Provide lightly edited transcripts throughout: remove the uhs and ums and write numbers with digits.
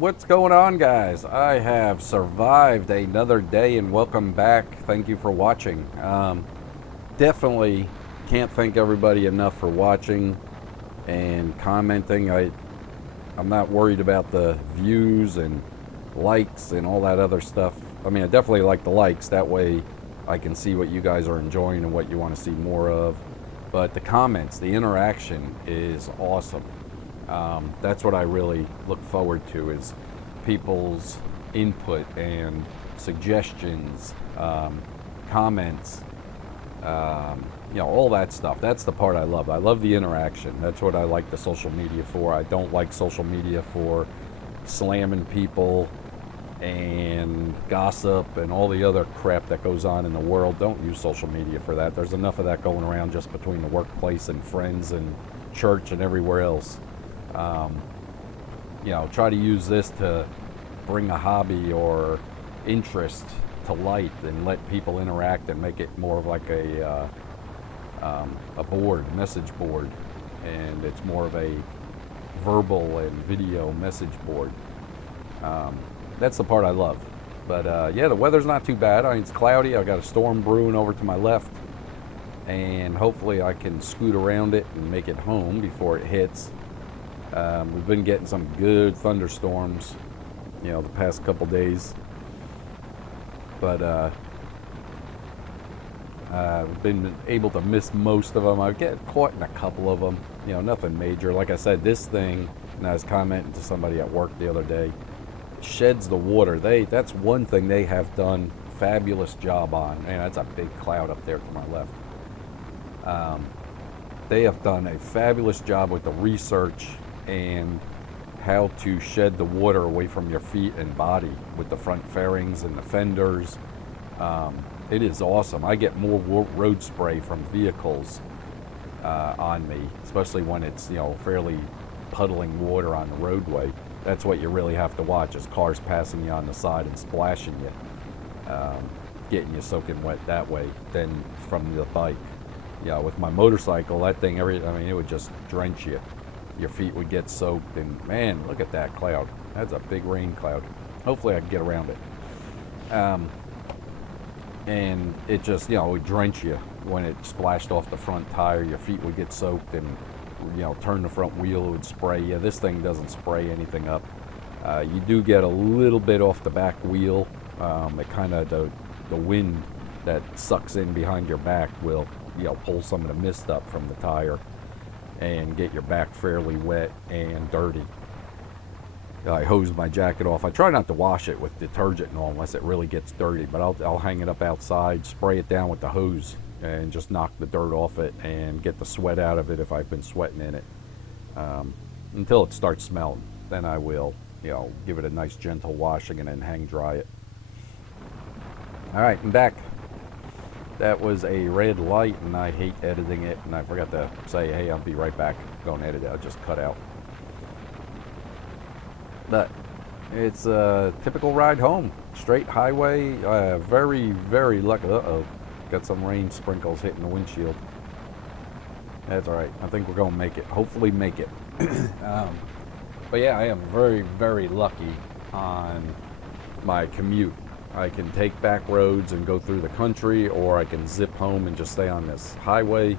What's going on, guys? I have survived another day and welcome back. Thank you for watching. Definitely can't thank everybody enough for watching and commenting. I'm not worried about the views and likes and all that other stuff. I mean, I definitely like the likes. That way I can see what you guys are enjoying and what you want to see more of. But the comments, the interaction is awesome. That's what I really look forward to, is people's input and suggestions, comments, all that stuff. That's the part I love. I love the interaction. That's what I like the social media for. I don't like social media for slamming people and gossip and all the other crap that goes on in the world. Don't use social media for that. There's enough of that going around just between the workplace and friends and church and everywhere else. Try to use this to bring a hobby or interest to light and let people interact and make it more of like a message board, and it's more of a verbal and video message board. That's the part I love. But the weather's not too bad. I mean, it's cloudy. I got a storm brewing over to my left, and hopefully I can scoot around it and make it home before it hits. We've been getting some good thunderstorms, the past couple days. But I've been able to miss most of them. I get caught in a couple of them, nothing major. Like I said, this thing, and I was commenting to somebody at work the other day, sheds the water. That's one thing they have done fabulous job on. Man, that's a big cloud up there to my left. They have done a fabulous job with the research and how to shed the water away from your feet and body with the front fairings and the fenders. It is awesome. I get more road spray from vehicles on me, especially when it's fairly puddling water on the roadway. That's what you really have to watch, is cars passing you on the side and splashing you, getting you soaking wet that way than from the bike. With my motorcycle, that thing, it would just drench you. Your feet would get soaked, and man, look at that cloud. That's a big rain cloud. Hopefully I can get around it. And it just, it would drench you when it splashed off the front tire. Your feet would get soaked, and turn the front wheel, it would spray you. This thing doesn't spray anything up. You do get a little bit off the back wheel. It kind of, the wind that sucks in behind your back will pull some of the mist up from the tire and get your back fairly wet and dirty. I hose my jacket off. I try not to wash it with detergent and all unless it really gets dirty, but I'll hang it up outside, spray it down with the hose, and just knock the dirt off it and get the sweat out of it if I've been sweating in it, until it starts smelling. Then I will give it a nice gentle washing and then hang dry it. All right, I'm back. That was a red light, and I hate editing it, and I forgot to say, hey, I'll be right back. Don't edit it, I'll just cut out. But it's a typical ride home. Straight highway, very, very lucky. Uh-oh, got some rain sprinkles hitting the windshield. That's all right. I think we're going to make it. Hopefully make it. But yeah, I am very, very lucky on my commute. I can take back roads and go through the country, or I can zip home and just stay on this highway.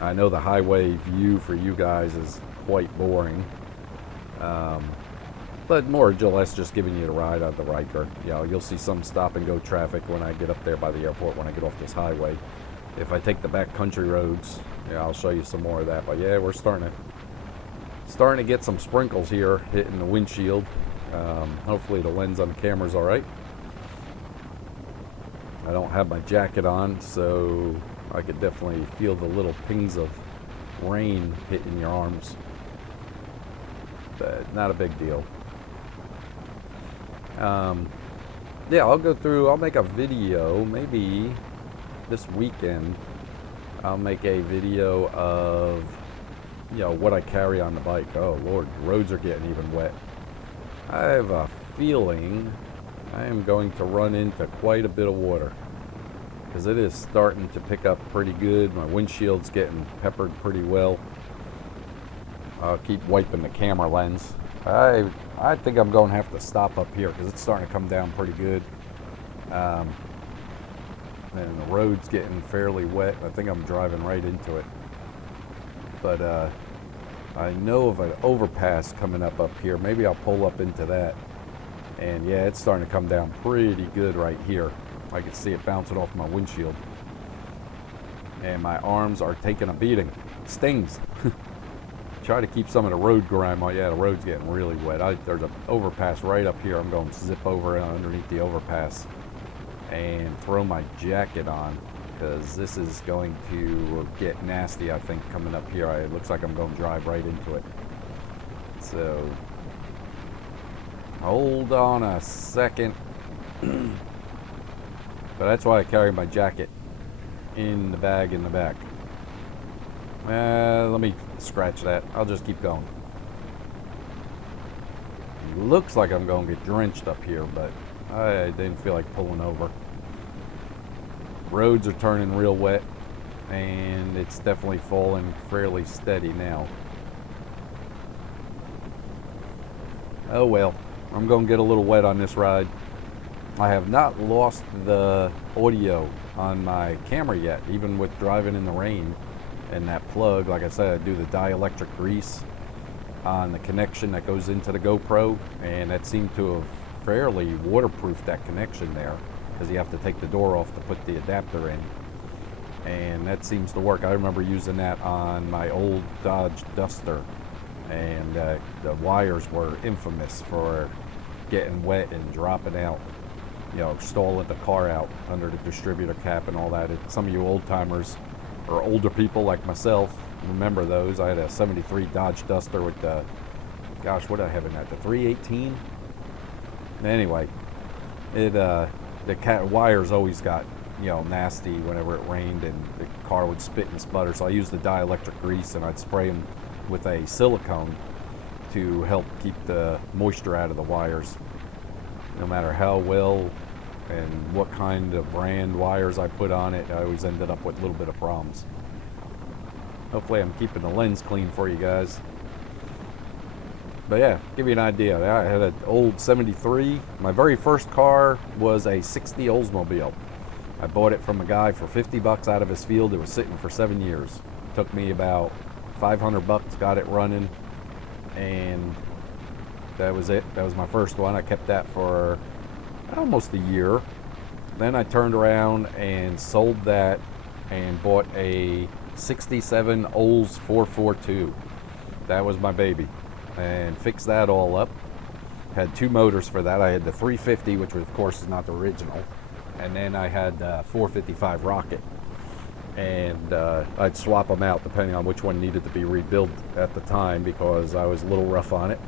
I know the highway view for you guys is quite boring, but more or less just giving you a ride on the Ryker. You'll see some stop and go traffic when I get up there by the airport, when I get off this highway. If I take the back country roads, I'll show you some more of that. But yeah, we're starting to get some sprinkles here hitting the windshield. Hopefully the lens on the camera's all right. I don't have my jacket on, so I could definitely feel the little pings of rain hitting your arms, but not a big deal. I'll make a video, maybe this weekend. I'll make a video of, what I carry on the bike. Oh Lord, the roads are getting even wet. I have a feeling I am going to run into quite a bit of water, because it is starting to pick up pretty good. My windshield's getting peppered pretty well. I'll keep wiping the camera lens I think I'm going to have to stop up here because it's starting to come down pretty good. And the road's getting fairly wet. I think I'm driving right into it. But I know of an overpass coming up here. Maybe I'll pull up into that. And yeah, it's starting to come down pretty good right here. I can see it bouncing off my windshield. And my arms are taking a beating. It stings. Try to keep some of the road grime on. Yeah, the road's getting really wet. There's an overpass right up here. I'm going to zip over underneath the overpass and throw my jacket on because this is going to get nasty, I think, coming up here. It looks like I'm going to drive right into it. So, hold on a second. But that's why I carry my jacket in the bag in the back. Let me scratch that. I'll just keep going. It looks like I'm going to get drenched up here, but I didn't feel like pulling over. Roads are turning real wet, and it's definitely falling fairly steady now. Oh well, I'm going to get a little wet on this ride. I have not lost the audio on my camera yet, even with driving in the rain. And that plug, like I said, I do the dielectric grease on the connection that goes into the GoPro, and that seemed to have fairly waterproofed that connection there, because you have to take the door off to put the adapter in, and that seems to work. I remember using that on my old Dodge Duster, and the wires were infamous for getting wet and dropping out, you know, stalling the car out under the distributor cap and all that. Some of you old timers or older people like myself remember those. I had a 73 Dodge Duster with the, gosh, what did I have in that, the 318? Anyway, the wires always got, you know, nasty whenever it rained, and the car would spit and sputter. So I used the dielectric grease, and I'd spray them with a silicone to help keep the moisture out of the wires. No matter how well and what kind of brand wires I put on it, I always ended up with a little bit of problems. Hopefully I'm keeping the lens clean for you guys. But yeah, give you an idea. I had an old 73. My very first car was a 60 Oldsmobile. I bought it from a guy for 50 bucks out of his field. It was sitting for 7 years. It took me about 500 bucks, got it running, and that was it. That was my first one. I kept that for almost a year. Then I turned around and sold that and bought a 67 Olds 442. That was my baby, and fixed that all up. Had two motors for that. I had the 350, which of course is not the original, and then I had the 455 Rocket, and I'd swap them out depending on which one needed to be rebuilt at the time, because I was a little rough on it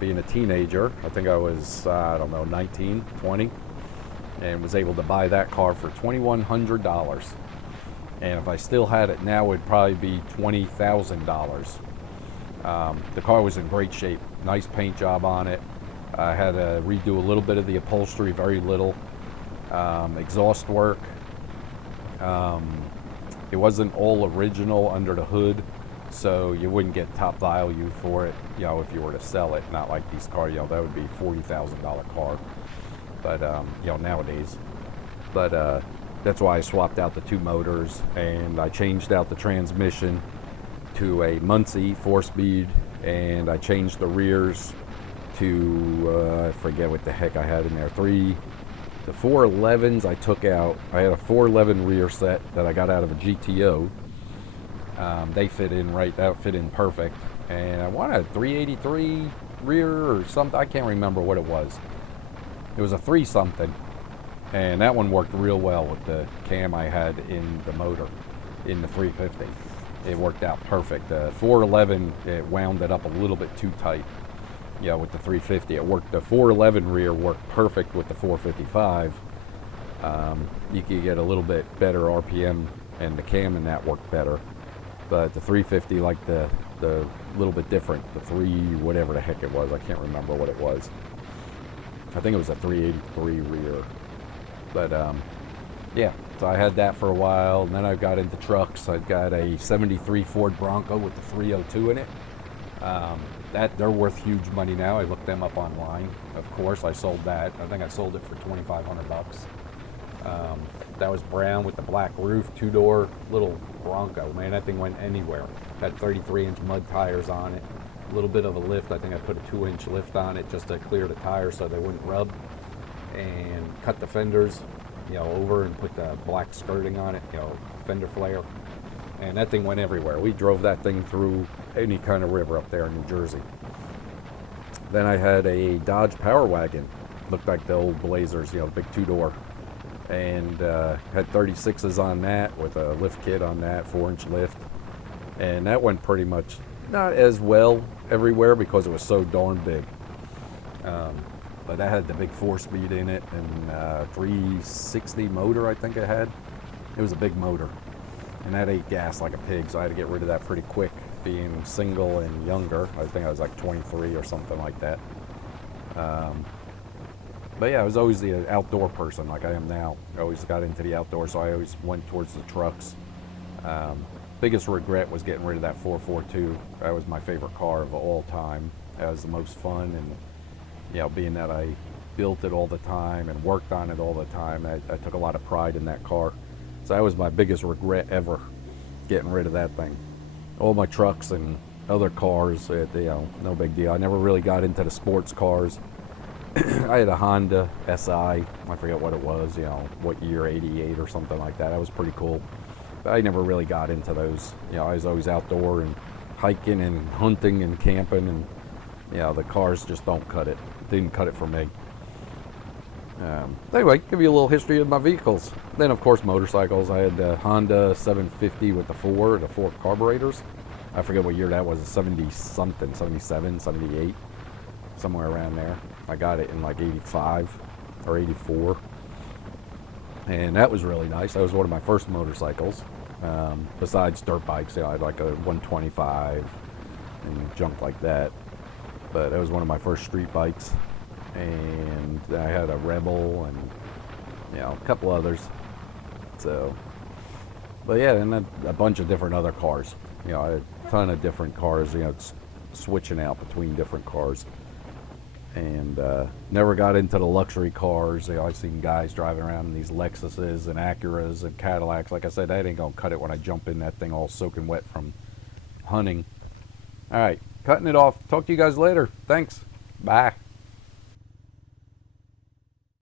being a teenager. I think I was, I don't know, 19, 20, and was able to buy that car for $2,100. And if I still had it now, it'd probably be $20,000. The car was in great shape, nice paint job on it. I had to redo a little bit of the upholstery, very little. Exhaust work. It wasn't all original under the hood, so you wouldn't get top value for it, you know, if you were to sell it. Not like these cars, you know, that would be $40,000 car, but you know, nowadays. But that's why I swapped out the two motors, and I changed out the transmission to a Muncie 4-speed, and I changed the rears to I forget what the heck I had in there. The 411s I took out. I had a 411 rear set that I got out of a GTO. They fit in right, that fit in perfect. And I wanted a 383 rear or something. I can't remember what it was. It was a 3 something. And that one worked real well with the cam I had in the motor, in the 350. It worked out perfect. The 411, it wound it up a little bit too tight. Yeah, with the 350, it worked. The 411 rear worked perfect with the 455. You could get a little bit better RPM, and the cam in that worked better. But the 350, like the little bit different. The 3, whatever the heck it was, I can't remember what it was. I think it was a 383 rear. But yeah, so I had that for a while, and then I got into trucks. I got a 73 Ford Bronco with the 302 in it. That they're worth huge money now. I looked them up online. Of course, I sold that. I think I sold it for $2,500. That was brown with the black roof, two-door, little Bronco. Man, that thing went anywhere. Had 33-inch mud tires on it. A little bit of a lift. I think I put a 2-inch lift on it just to clear the tires so they wouldn't rub. And cut the fenders, over and put the black skirting on it, fender flare. And that thing went everywhere. We drove that thing through any kind of river up there in New Jersey. Then I had a Dodge Power Wagon. Looked like the old Blazers, big two-door. And had 36s on that with a lift kit on that, 4-inch lift. And that went pretty much not as well everywhere because it was so darn big. But that had the big 4-speed in it and 360 motor, I think it had. It was a big motor. And that ate gas like a pig, so I had to get rid of that pretty quick, being single and younger. I think I was like 23 or something like that. But yeah, I was always the outdoor person like I am now. I always got into the outdoors, so I always went towards the trucks. Biggest regret was getting rid of that 442. That was my favorite car of all time. That was the most fun, and being that I built it all the time and worked on it all the time, I took a lot of pride in that car. So that was my biggest regret ever, getting rid of that thing. All my trucks and other cars, no big deal. I never really got into the sports cars. I had a Honda SI, I forget what it was, what year, 88 or something like that. That was pretty cool. But I never really got into those. I was always outdoor and hiking and hunting and camping, and the cars just don't cut it. Didn't cut it for me. Anyway, give you a little history of my vehicles. Then, of course, motorcycles. I had the Honda 750 with the four carburetors. I forget what year that was, 70-something, 77, 78, somewhere around there. I got it in like 85 or 84. And that was really nice. That was one of my first motorcycles. Besides dirt bikes, I had like a 125 and junk like that. But that was one of my first street bikes. And I had a Rebel and a couple others. So, but yeah, and a bunch of different other cars. I had a ton of different cars. Switching out between different cars. And never got into the luxury cars. I've seen guys driving around in these Lexuses and Acuras and Cadillacs. Like I said, that ain't gonna cut it when I jump in that thing all soaking wet from hunting. All right, cutting it off. Talk to you guys later. Thanks. Bye.